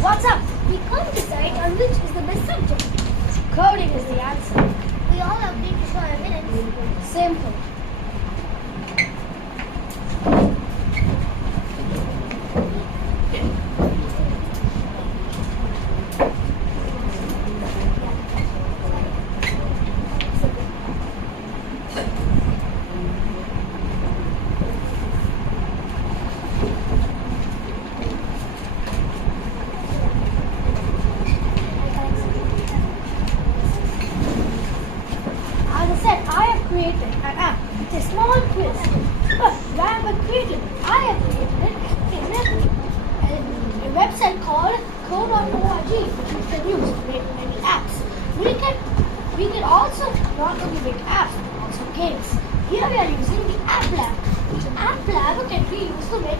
What's up? We can't decide on which is the best subject. Coding is the answer. We all agree to show evidence. Simple. Created an app. It's a small quiz. But why have I created it? I have created it in a website called code.org, which you can use to make many apps. We can also not only make apps, but also games. Here we are using the App Lab. The App Lab can be used to make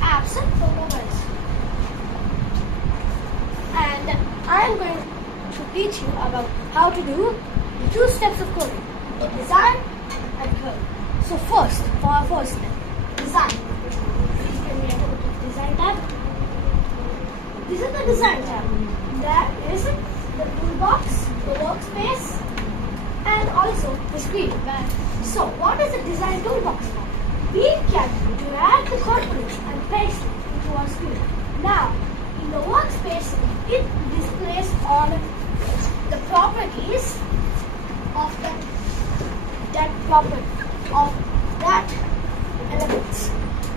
apps for mobiles. And I am going to teach you about how to do the 2 steps of coding. Design and code. So first, for our first step, design. Please can we enter the design tab? This is the design tab. There is the toolbox, the workspace, and also the screen. So what is the design toolbox for? We can drag the components and paste it into our screen. Now, in the workspace, it displays all the properties of that elements.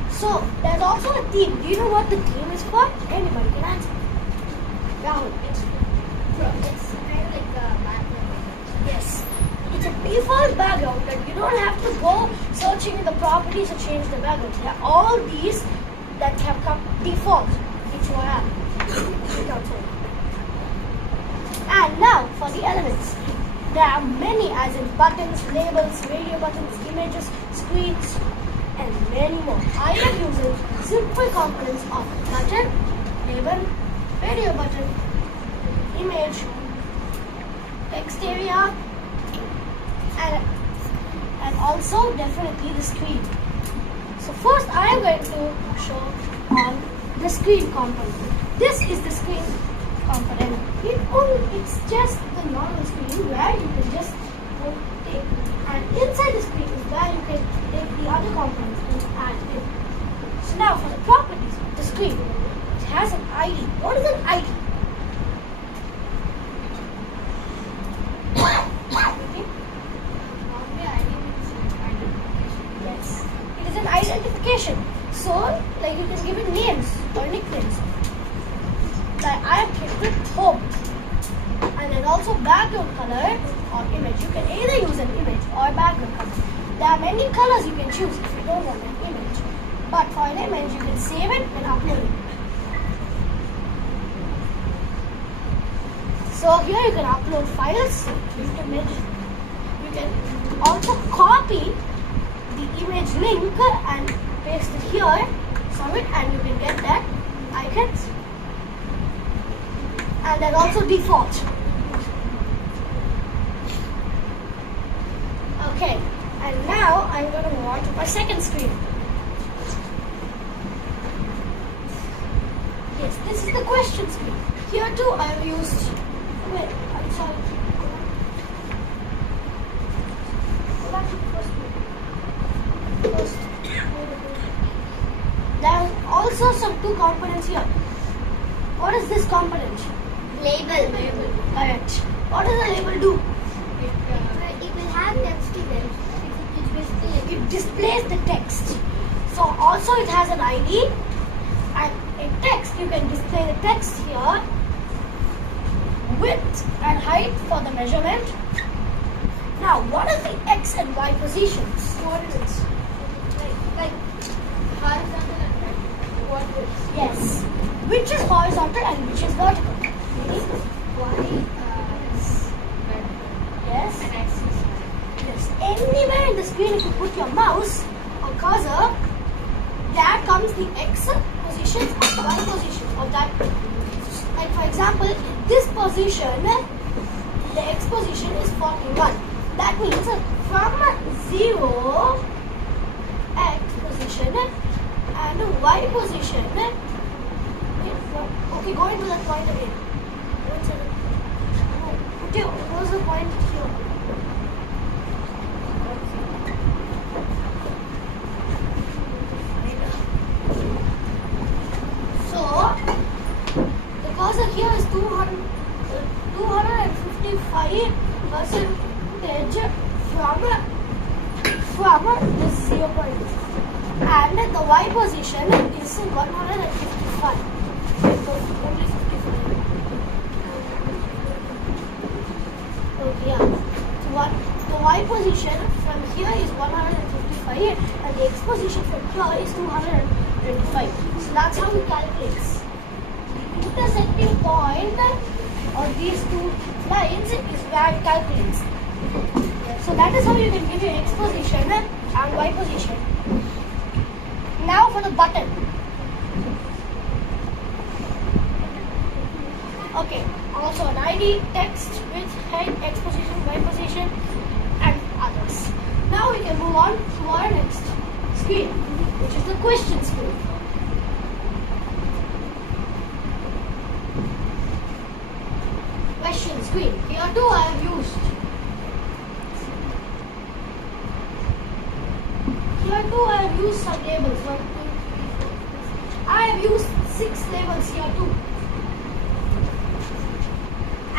So there's also a theme. Do you know what the theme is for? Anybody can answer. Rahul. It's kind of like a background. Yes. It's a default background that you don't have to go searching in the properties to change the background. There are all these that have come default into your app. And now for the elements. There are many, as in buttons, labels, radio buttons, images, screens, and many more. I am using simple components of button, label, radio button, image, text area, and also definitely the screen. So first I am going to show on the screen component. This is the screen component. It's just the normal screen where you can just take, and inside the screen is where you can take the other components and add in. So now for the properties of the screen, it has an ID. What is an ID? Yes, it is an identification. So like you can give it names or nicknames. Like I have kept it home. And then also background color or image. You can either use an image or background color. There are many colors you can choose if you don't want an image. But for an image, you can save it and upload it. So here you can upload files. You can also copy the image link and paste it here. Submit and you can get that icons. And then also default. Okay, and now I'm going to move on to my second screen. Yes, this is the question screen. Here too I have used, wait, I'm sorry. Go back to the first screen. First. There are also some 2 components here. What is this component? Label. Correct. What does a label do? It will have text in it. It's basically It displays the text. So also it has an ID, and in text you can display the text here, width and height for the measurement. Now what are the X and Y positions? coordinates. Like horizontal and vertical coordinates. Yes. Which is horizontal and which is vertical? Y is vertical. Yes. And X is Yes. Anywhere in the screen, if you put your mouse or cursor, there comes the X position and Y position of that. Like for example, in this position, the X position is 41. That means from 0 X position and Y position. Okay, go point to that point again. Okay, what's the point here? So, the cursor here is 255 percentage from this 0 point. And the Y position is 155. So, only 55. Okay, yeah. So, the Y position from here is 155 and the X position from here is 225. So, that's how we calculate. The intersecting point of these two lines is where it calculates. So, that is how you can give your X position and Y position. Now for the button. Okay, also an ID, text with head, X position, Y position, and others. Now we can move on to our next screen, which is the question screen. Question screen. Here too I have used. Here too I have used some labels. 1, 2, 3, 4. I have used 6 labels here too.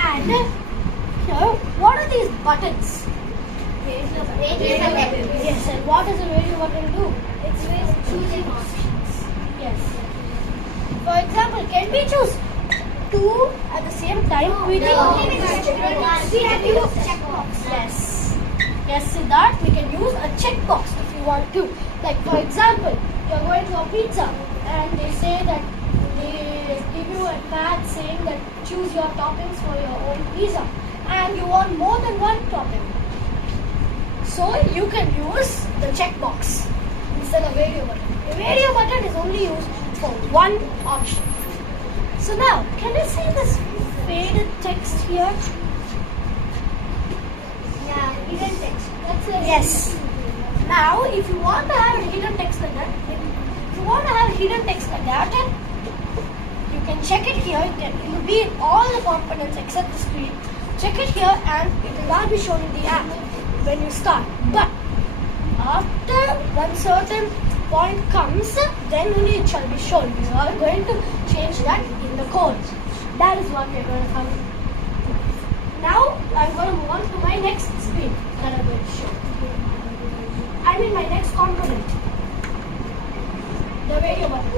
And here, what are these buttons? Radio button. Yes, and what does a radio button do? It's choosing options. Yes. For example, can we choose 2 at the same time? No, We we have to use checkbox. Yes. Yes, Siddharth, we can use a checkbox if you want to. Like for example, you're going to a pizza and they say that they give you a pad saying that choose your toppings for your own pizza and you want more than one topping. So you can use the checkbox instead of radio button. The radio button is only used for one option. So now, can you see this faded text here? Yeah, hidden text. That's a Yes. Now, if you want to have a hidden text like that, you can check it here. It will be in all the components except the screen. Check it here and it will not be shown in the app when you start. But after one certain point comes, then only it shall be shown. We are going to change that in the code. That is what we are going to come. Now I'm going to move on to my next screen that I'm going to show. I mean my next component. The radio button.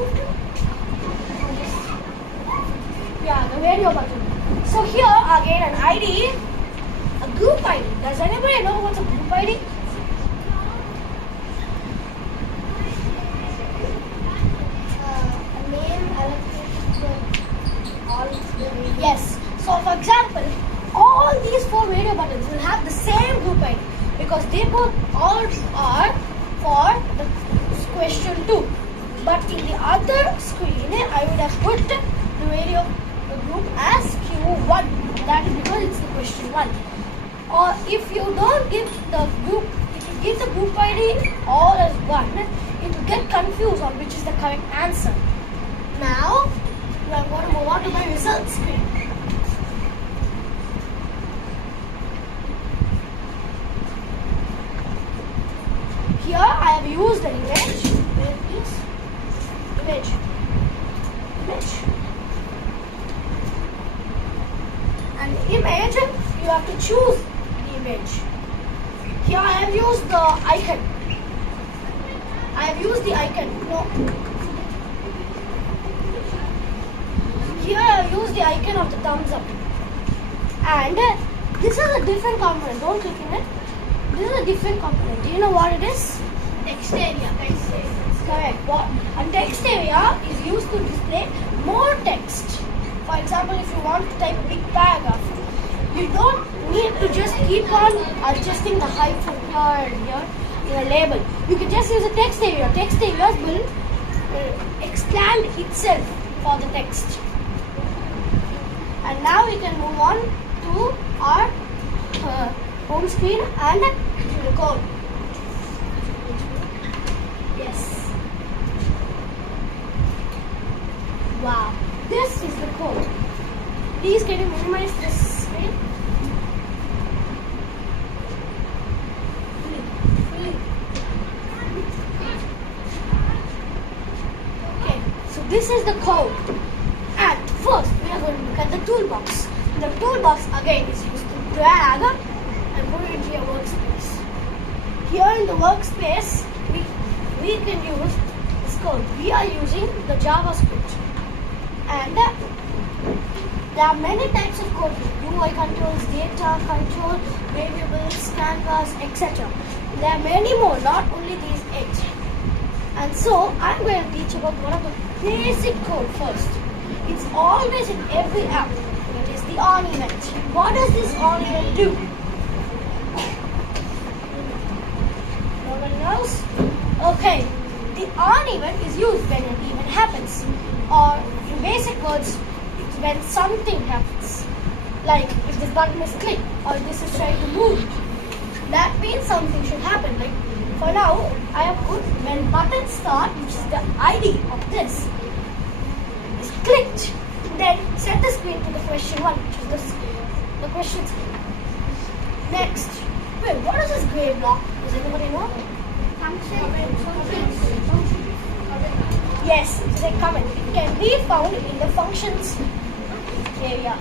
Yeah, the radio button. So here again an ID, a group ID. Does anybody know what's a group ID? name allocated all the radio. Yes. So for example, all these 4 radio buttons will have the same group ID because they both all are for the question 2. But in the other screen, I would have put the radio group as Q1. That is because it's the question 1. Or if you don't give the group, if you give the group ID all as 1, it will get confused on which is the correct answer. Now, we are going to move on to my results screen. Here I have used an image. Where is image? An image, you have to choose the image. Here I have used the icon. I have used the icon. No. Here I have used the icon of the thumbs up. And this is a different component. Don't click in it. This is a different component. Do you know what it is? Text area. Text area. Correct. What? A text area is used to display more text. For example, if you want to type a big paragraph, you don't need to just keep on adjusting the hyphen here and here in a label. You can just use a text area. Text areas will expand itself for the text. And now we can move on to our home screen and the code. Yes. Wow. This is the code. Please can you minimize this screen? Okay, so this is the code. And first we are going to look at the toolbox. The toolbox again is used to drag and put it into your workspace. Here in the workspace, we can use this code. We are using the JavaScript. And there are many types of code. UI controls, data control, variables, canvas, etc. There are many more, not only these 8. And so I'm going to teach about one of the basic code first. It's always in every app. It is the on event. What does this on event do? No one knows? Okay. The on event is used when an event happens. Or in basic words, it's when something happens. Like if this button is clicked or this is trying to move. That means something should happen. Like for now, I have put when button start, which is the ID of this, is clicked. Then set the screen to the question 1, which is the question screen. Next, wait, what is this gray block? Does anybody know? Yes, it's a comment. It can be found in the functions area.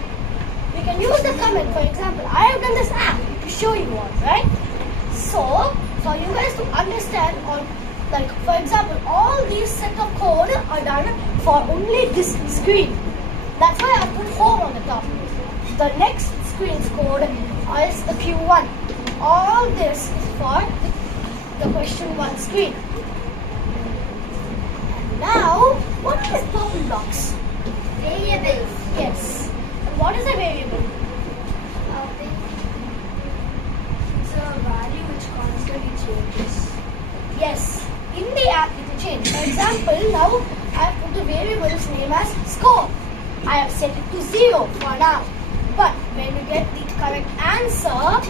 We can use the comment. For example, I have done this app to show you all, right? So, for you guys to understand, on like for example, all these set of code are done for only this screen. That's why I put home on the top. The next screen's code is the Q1. All this is for the question 1 screen. And now, what are these purple blocks? Variables. Yes. And what is a variable? It's a value which constantly changes. Yes. In the app it will change. For example, now I have put the variable's name as score. I have set it to 0 for now. But when you get the correct answer,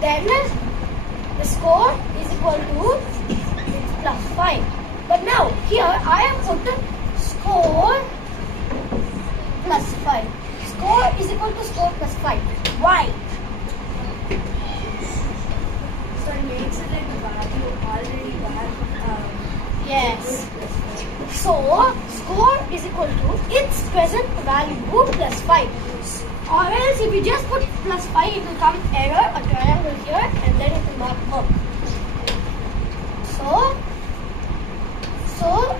then the score is equal to plus 5. But now here I have put the score plus 5. Score is equal to score plus 5. Why? So it makes it like the value already Yes. So score is equal to its present value plus 5. Or else if you just put plus 5, it will come error, a triangle here, and then it will not work. So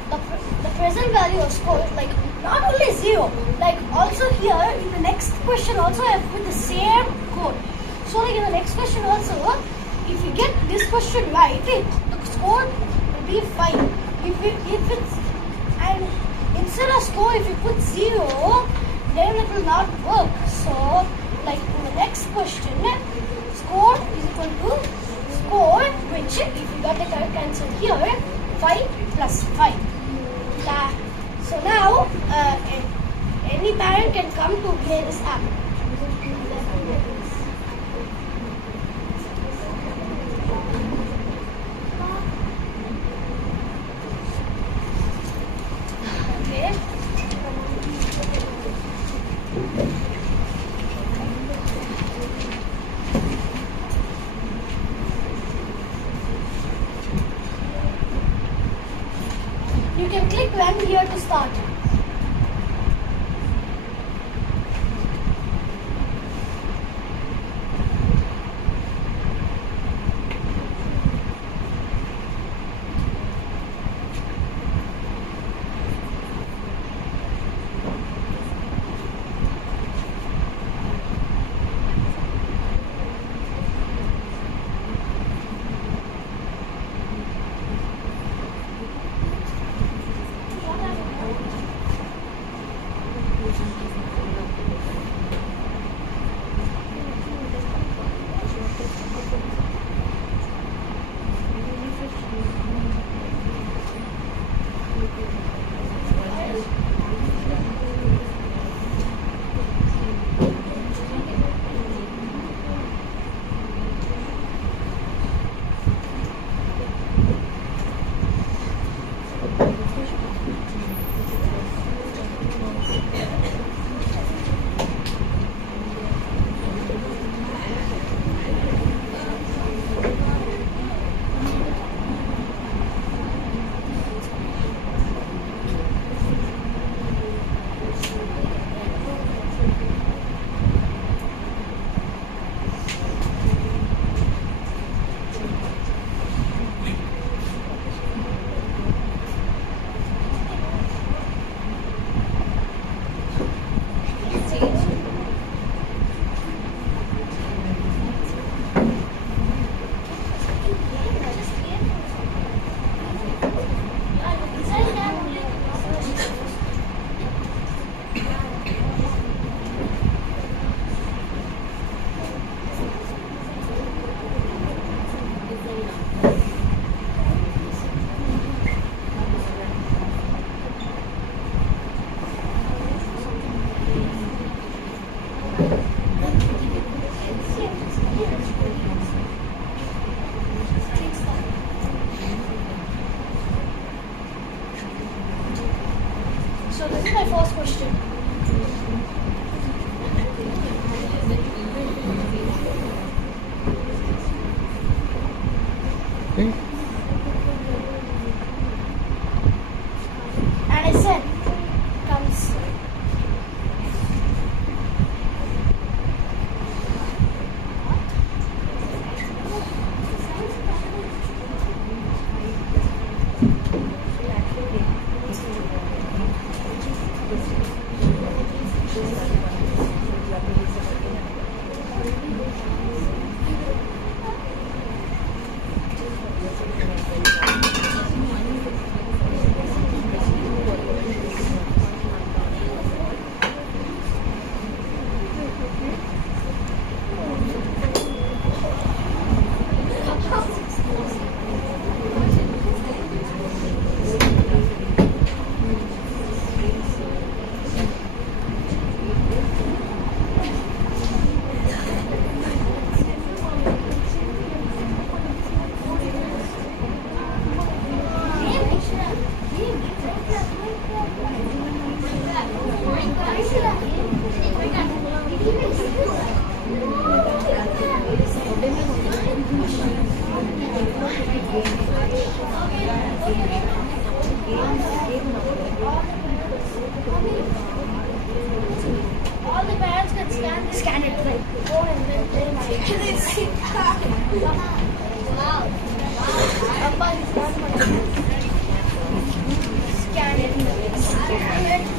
the present value of score is like not only 0, like also here in the next question also I have put the same code. So like in the next question also, if you get this question right, the score will be 5. If it's and instead of score, if you put 0, then it will not work. So, like in the next question, score is equal to score, which if you got the correct answer here, 5 plus 5. So now, any parent can come to play this app. Okay. You can click when here to start. So this is my first question. Okay. And I said, comes. All the parents can scan it like go and then play my wow. Appa is not scan it.